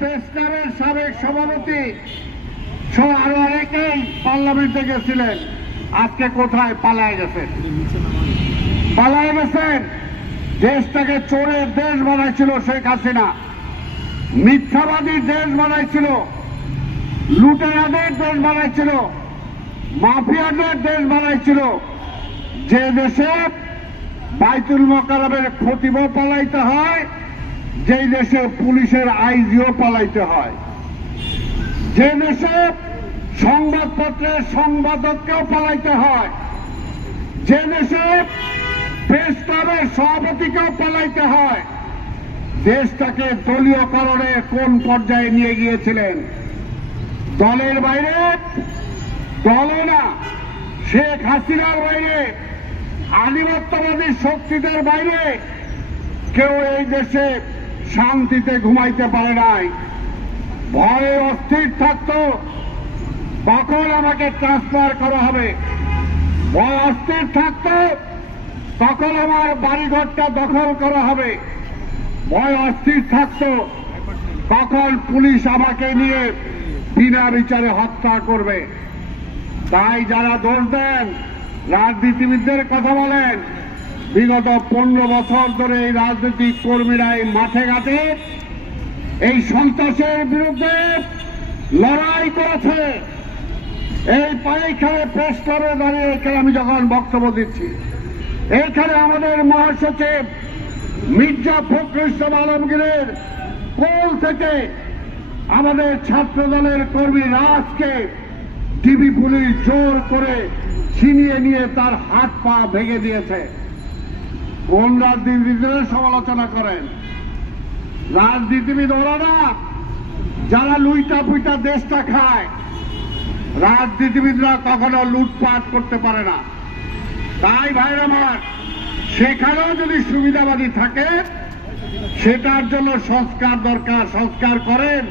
Press ক্লাবের সাবেক সভাপতি সহ আরো অনেকেই পার্লামেন্টে গেছিলেন, আজকে কোথায় পালায় গেছেন? পালায় গেছেন। দেশটাকে চোরের দেশ বানাইছিল শেখ হাসিনা, মিথ্যাবাদীর দেশ বানাইছিল, লুটেরাদের দেশ বানাইছিল, মাফিয়াদের দেশ বানাইছিল। যে দেশে বাইতুল মোকাররমের খতিবও পালাইতে হয়, যেই দেশে পুলিশের আইজিও পালাইতে হয়, যে দেশে সংবাদপত্রের সংবাদককেও পালাইতে হয়, যে দেশে প্রেস ক্লাবের সভাপতিকেও পালাইতে হয়। দেশটাকে দলীয়করণে কোন পর্যায়ে নিয়ে গিয়েছিলেন? দলের বাইরে, দলে না, শেখ হাসিনার বাইরে, আধিপত্যবাদী শক্তিদের বাইরে কেউ এই দেশে শান্তিতে ঘুমাইতে পারে নাই। ভয়ে অস্থির থাকতো কখন আমাকে ট্রান্সফার করা হবে, ভয় অস্থির থাকতো তখন আমার বাড়িঘরটা দখল করা হবে, ভয় অস্থির থাকতো তখন পুলিশ আমাকে নিয়ে বিনা বিচারে হত্যা করবে। তাই যারা দোষ দেন, রাজনীতিবিদদের কথা বলেন, বিগত 15 বছর ধরে এই রাজনৈতিক কর্মীরা এই মাঠে ঘাটে এই সন্ত্রাসের বিরুদ্ধে লড়াই করেছে। এই এখানে প্রেস ক্লাবে দাঁড়িয়ে এখানে আমি যখন বক্তব্য দিচ্ছি, এখানে আমাদের মহাসচিব মির্জা ফখরুল ইসলাম আলমগীরের কোল থেকে আমাদের ছাত্র দলের কর্মী রাজকে ডিবি পুলিশ জোর করে ছিনিয়ে নিয়ে তার হাত পা ভেঙে দিয়েছে। কোন রাজনীতিবিদের সমালোচনা করেন? রাজনীতিবিদ ওরা না যারা লুইটা পুইটা দেশটা খায়। রাজনীতিবিদরা কখনো লুটপাট করতে পারে না। তাই ভাইরা আমার, সেখানেও যদি সুবিধাবাদী থাকে সেটার জন্য সংস্কার দরকার, সংস্কার করেন।